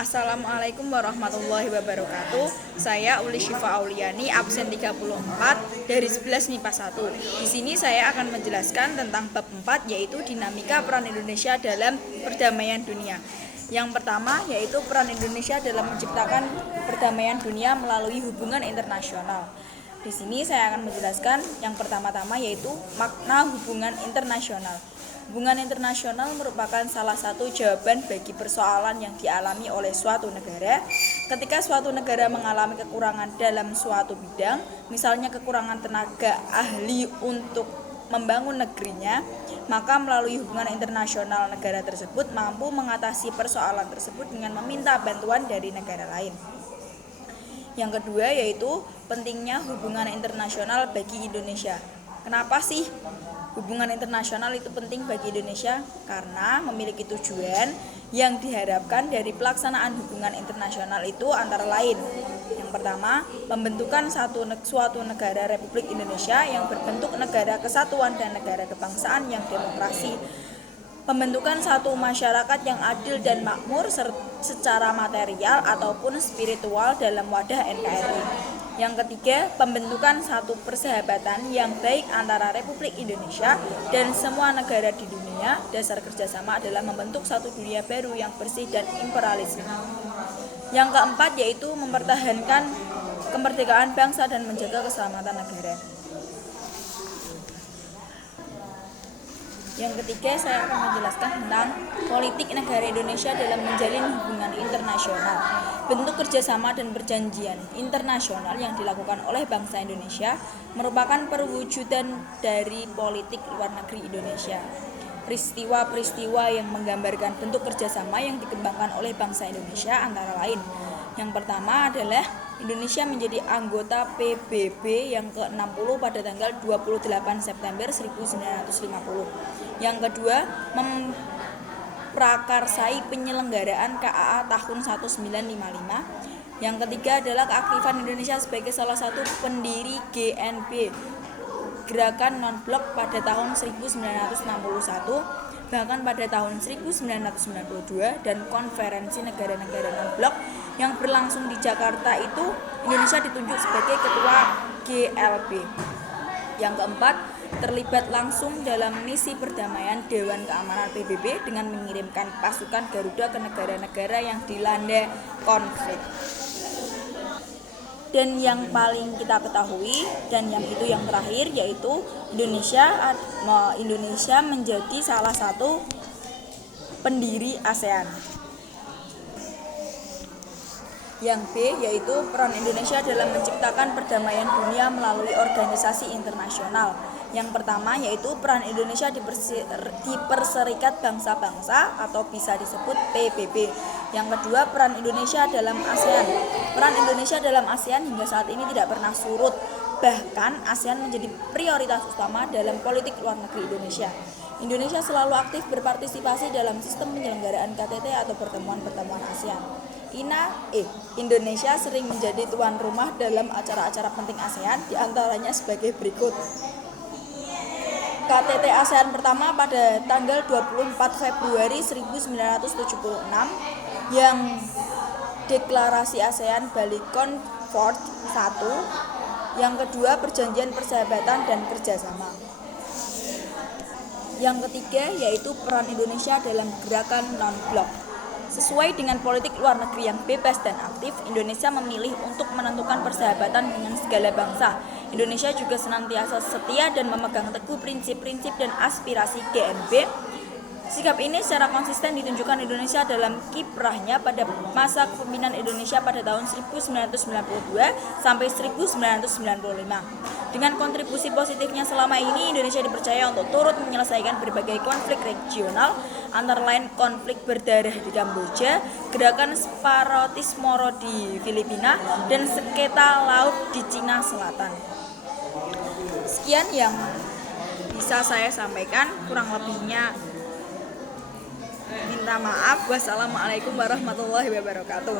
Assalamualaikum warahmatullahi wabarakatuh. Saya Uli Syifa Auliani, absen 34 dari 11 MIPA 1. Di sini saya akan menjelaskan tentang bab 4, yaitu dinamika peran Indonesia dalam perdamaian dunia. Yang pertama yaitu peran Indonesia dalam menciptakan perdamaian dunia melalui hubungan internasional. Di sini saya akan menjelaskan yang pertama-tama yaitu makna hubungan internasional. Hubungan internasional merupakan salah satu jawaban bagi persoalan yang dialami oleh suatu negara. Ketika suatu negara mengalami kekurangan dalam suatu bidang, misalnya kekurangan tenaga ahli untuk membangun negerinya, maka melalui hubungan internasional negara tersebut mampu mengatasi persoalan tersebut dengan meminta bantuan dari negara lain. Yang kedua yaitu pentingnya hubungan internasional bagi Indonesia. Kenapa sih hubungan internasional itu penting bagi Indonesia? Karena memiliki tujuan yang diharapkan dari pelaksanaan hubungan internasional itu antara lain. Yang pertama, pembentukan suatu negara Republik Indonesia yang berbentuk negara kesatuan dan negara kebangsaan yang demokrasi. Pembentukan satu masyarakat yang adil dan makmur secara material ataupun spiritual dalam wadah NKRI. Yang ketiga, pembentukan satu persahabatan yang baik antara Republik Indonesia dan semua negara di dunia. Dasar kerjasama adalah membentuk satu dunia baru yang bersih dan imperialisme. Yang keempat yaitu mempertahankan kemerdekaan bangsa dan menjaga keselamatan negara. Yang ketiga, saya akan menjelaskan tentang politik negara Indonesia dalam menjalin hubungan internasional. Bentuk kerjasama dan perjanjian internasional yang dilakukan oleh bangsa Indonesia merupakan perwujudan dari politik luar negeri Indonesia. Peristiwa-peristiwa yang menggambarkan bentuk kerjasama yang dikembangkan oleh bangsa Indonesia antara lain. Yang pertama adalah Indonesia menjadi anggota PBB yang ke-60 pada tanggal 28 September 1950. Yang kedua, memprakarsai penyelenggaraan KAA tahun 1955. Yang ketiga adalah keaktifan Indonesia sebagai salah satu pendiri GNB, Gerakan Non-Blok, pada tahun 1961, bahkan pada tahun 1992, dan konferensi negara-negara non-blok yang berlangsung di Jakarta itu Indonesia ditunjuk sebagai ketua GLB. Yang keempat, terlibat langsung dalam misi perdamaian Dewan Keamanan PBB dengan mengirimkan pasukan Garuda ke negara-negara yang dilanda konflik. Dan yang paling kita ketahui dan yang itu yang terakhir yaitu Indonesia menjadi salah satu pendiri ASEAN. Yang B yaitu peran Indonesia dalam menciptakan perdamaian dunia melalui organisasi internasional. Yang pertama yaitu peran Indonesia di Perserikat Bangsa-Bangsa atau bisa disebut PBB. Yang kedua, peran Indonesia dalam ASEAN. Peran Indonesia dalam ASEAN hingga saat ini tidak pernah surut. Bahkan ASEAN menjadi prioritas utama dalam politik luar negeri Indonesia. Indonesia selalu aktif berpartisipasi dalam sistem penyelenggaraan KTT atau pertemuan-pertemuan ASEAN. Indonesia sering menjadi tuan rumah dalam acara-acara penting ASEAN, diantaranya sebagai berikut. KTT ASEAN pertama pada tanggal 24 Februari 1976 yang Deklarasi ASEAN Bali Concord 1. Yang kedua, perjanjian persahabatan dan kerjasama. Yang ketiga yaitu peran Indonesia dalam gerakan non-blok. Sesuai dengan politik luar negeri yang bebas dan aktif, Indonesia memilih untuk menentukan persahabatan dengan segala bangsa. Indonesia juga senantiasa setia dan memegang teguh prinsip-prinsip dan aspirasi GNB. Sikap ini secara konsisten ditunjukkan Indonesia dalam kiprahnya pada masa kepemimpinan Indonesia pada tahun 1992 sampai 1995. Dengan kontribusi positifnya selama ini, Indonesia dipercaya untuk turut menyelesaikan berbagai konflik regional, antara lain konflik berdarah di Kamboja, gerakan separatis Moro di Filipina, dan sengketa laut di Cina Selatan. Sekian yang bisa saya sampaikan, kurang lebihnya minta maaf. Wassalamualaikum warahmatullahi wabarakatuh.